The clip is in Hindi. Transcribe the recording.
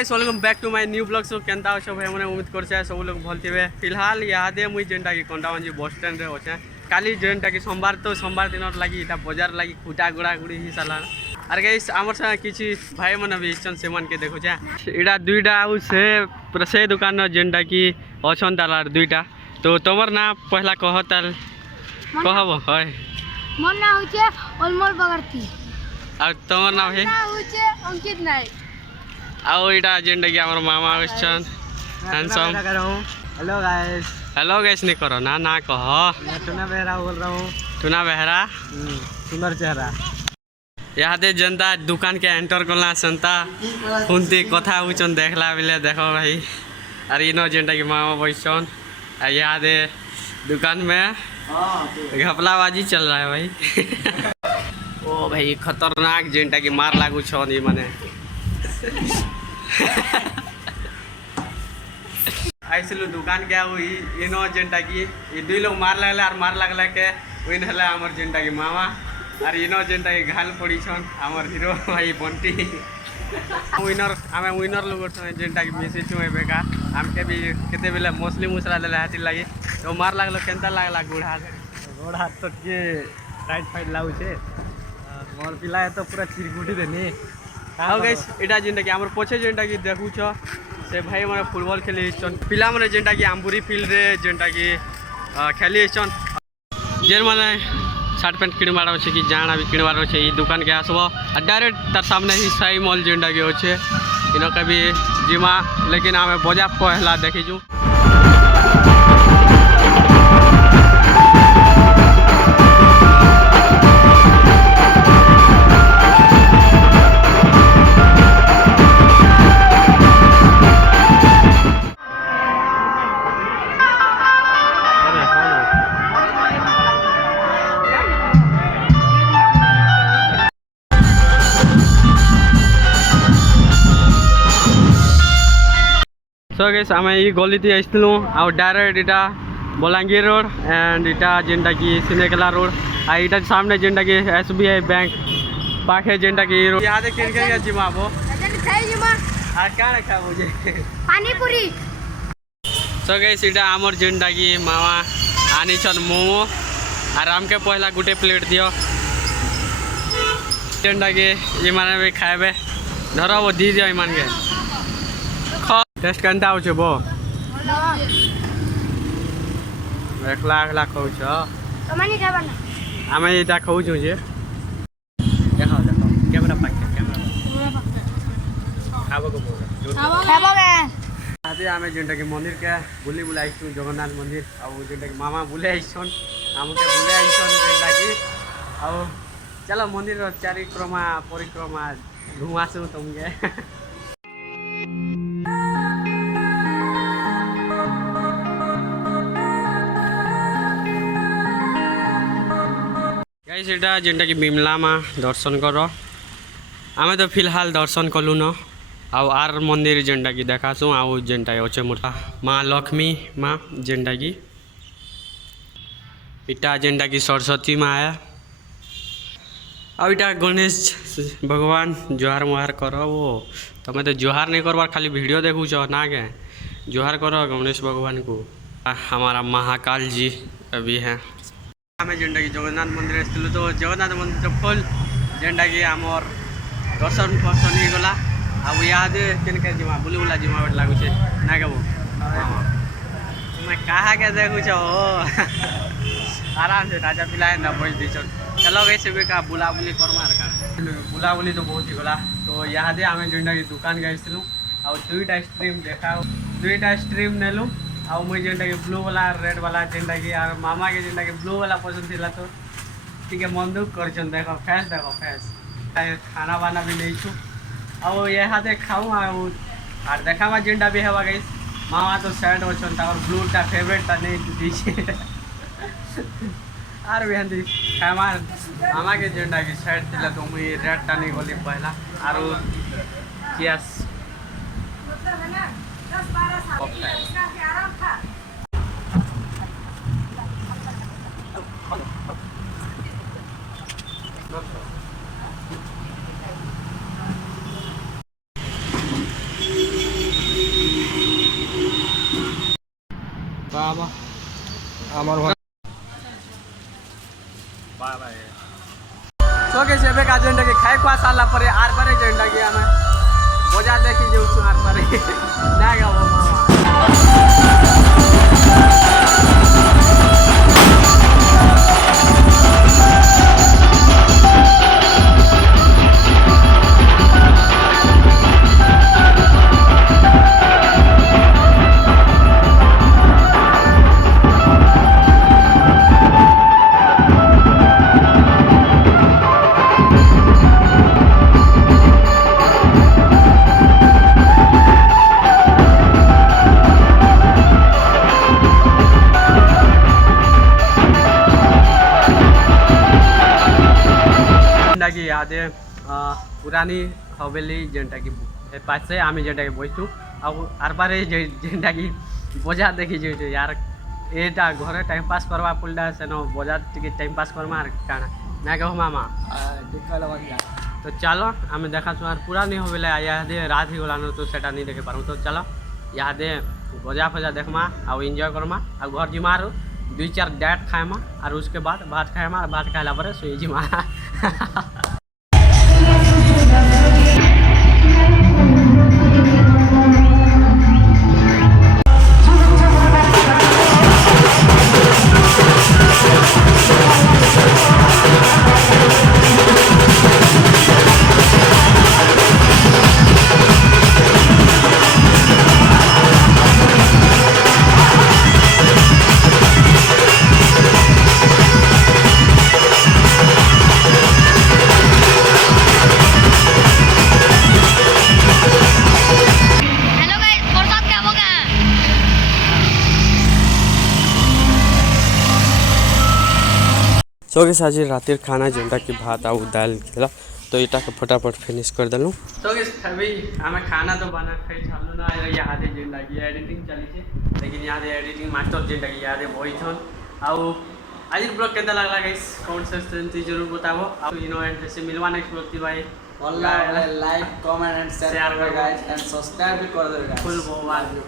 Guys welcome back to my new blog. So केनता सब भाई मैंने उम्मीद करछे सब लोग भल थिबे। फिलहाल यादे मुई जेनटा की कंडावंजी बस स्टैंड रे होछे काली जेनटा की सोमवार दिन लगी इटा बाजार लगी कुटा गुड़ा गुड़ी ही साला। अरे गाइस हमर से किछि भाई मन भी इछन से मन के देखो छे इटा दुईटा आउ से दुकान जेनटा की अछन तालार दुईटा। तो तोमर ना पहला कहतल कहबो होय मोर ना होचे अलमोल बगरती और तोमर ना है ना होचे अंकित नायक आओ इटा जेनटा की हमर मामा क्वेश्चन हैंडसम। हेलो गाइस नहीं करो ना ना कहो। मैं टूना बेहरा बोल रहा हूँ। टूना बेहरा सुंदर चेहरा। यहाँ दे जनता दुकान के एंटर करना संता उनती कथा उचन देखला बिले देखो भाई। अरे इनो जेनटा की मामा क्वेश्चन यहाँ दे दुकान में घपलाबाजी चल रहा है भाई। ओ भाई खतरनाक जेनटा की मार लागू छन ये माने आइसलु दुकान क्या हुई इनो जेनटा की ये दुई लोग मार लगला और मार लगला के विन हला हमर जेनटा की मामा और इनो जेनटा की घाल पड़ी छन हमर हीरो भाई बंटी विनर आमे विनर लोग जेनटा की मिसी छु बेका हमके भी केते बेले मछली मुसरा देले हाथी लागी तो मार लागलो केनता लागला गोड़ हाथ तो के टाइट फाइट लागु छे मोर पिला तो पूरा चिरकुटी देनी। हाँ गाइस इटा जेनटा की हमर पछे जेनटा की देखु छ से भाई माने फुटबॉल खेली छन पिला माने जेनटा की आंबुरी फील्ड रे जेनटा की खेली छन जेन माने शर्ट पैंट किणवार अच्छे कि जाना भी किणवार अच्छे ये दुकान के आसब और डायरेक्ट तार सामने ही साई मॉल जेनटा की अच्छे इन कभी जिमा लेकिन आम बजा पहला देखीचु। सो गाइस आम ये गली थी आसलु आउ डायरेक्ट इटा बलांगीर रोड एंड इटा जेनटा की सिनेकला रोड आ इटा सामने जेनटा की SBI बैंक पाखे जेनटा की यहाँ दे किन के जिमा बो आ का रखा मुझे पानी पूरी। सो गाइस इटा आमर जेनटा की मामा आनी छन मोमो और आमके पहला गुटे प्लेट दियो जेनटा की ये माने भी खाएबे धरो वो दी दियो ईमान के टेस्ट केनता होचे बो एकला एकला खाऊ छ तमानी खाबा ना आमे इटा खाऊ छु जे देखो देखो कैमरा पाके कैमरा खाबो को बोल खाबो के आदि आमे जेनटा की मंदिर के बुली बुलाई छु जगन्नाथ मंदिर आ जेनटा की मामा बुले आइछन हमके बुले आइछन जेनटा की आ चलो मंदिर रो परिक्रमा घुमासु तुमके। गाइस इटा जेनटा की बिमला माँ दर्शन कर आमे तो फिलहाल दर्शन कलु न आर मंदिर जेनटा की देखासु आउ जेनटा अच्छे मोटा माँ लक्ष्मी माँ जेनटा की इटा जेनटा की सरस्वती माँ है आ इटा गणेश भगवान जोहार मुहार कर वो तमें तो जोहार नहीं करवार खाली वीडियो देखु छ ना के जोहार करो गणेश भगवान को। हमारा महाकाल जी अभी है आमे जेनटा की जगन्नाथ मंदिर आसलु तो जगन्नाथ मंदिर तो फुल जेनटा की आमर दर्शन फर्शन ही गला अब याद केन के जिमा बुली बुला जिमा बेट लागु छे ना के बो मैं कहा के देखु छ आराम से राजा पिलाए ना बोझ दी छ चलो गई से का बुला बुली कर मार का बुला बुली तो बहुत ही गला तो यहाँ दे आमे जेनटा की दुकान गइसलु और दुईटा स्ट्रीम देखा दुईटा स्ट्रीम नेलु आउ मुझे जेनटा की ब्लू वाला रेड वाला जेनटा की और मामा के जेनटा की ब्लू वाला पसंद थिला तो ठीक है मन दुख करछन देखो फेस खाना वाना भी नहीं छु आउ यहाँ दे खाऊ और देखा जेनटा भी हेवा गाइस मामा तो सैड होछन तार ब्लू टा फेवरेट टा नहीं दीछे और भी हंदी मामा के जेनटा की सैड थिला तो मुई रेड टा नहीं गली पहला और यस আমার सो के सेबे का जेंडा के खाए खा साला परे आर परे जेंडा के हमें बजा देखी जो आर परे ना गा वो मामा की यादें पुरानी हवेली जेनटा की पास से आमी जेनटा की बसू आर पारे जेनटा की बजा देखी जो यार एटा घरे टाइम पास करवा पुलडा से न बजा टिके टाइम पास करमा आर काना ना कहो मामा तो चलो आम देखा आर पुरानी हवेली यादे रात ही गलान तो सेटा नहीं देखे पारूँ तो चलो यादे बजा फजा देखमा आ एंजॉय करमा आ घर जिमा आरो 2-4 डाट खाएमा और उसके बाद भात खाएमा भात खाला पर सोई जिमा सो के आज रातिर खाना जेनटा कि भात आउ दाल खेला तो इटा के फटाफट फिनिश कर दिलूँ सो के अभी हमें खाना तो बना खाई छालू ना यहाँ जेनटा कि एडिटिंग चली लेकिन यहाँ एडिटिंग मास्टर जेनटा कि यहाँ बही छन आउ आज ब्लॉग केता लगला गाइस कमेंट सेक्शन में जरूर बताबो आउ यू नो एंड से मिलवा नेक्स्ट ब्लॉग भाई लाइक कमेंट एंड शेयर करो गाइस एंड सब्सक्राइब भी कर दो गाइस फुल बोल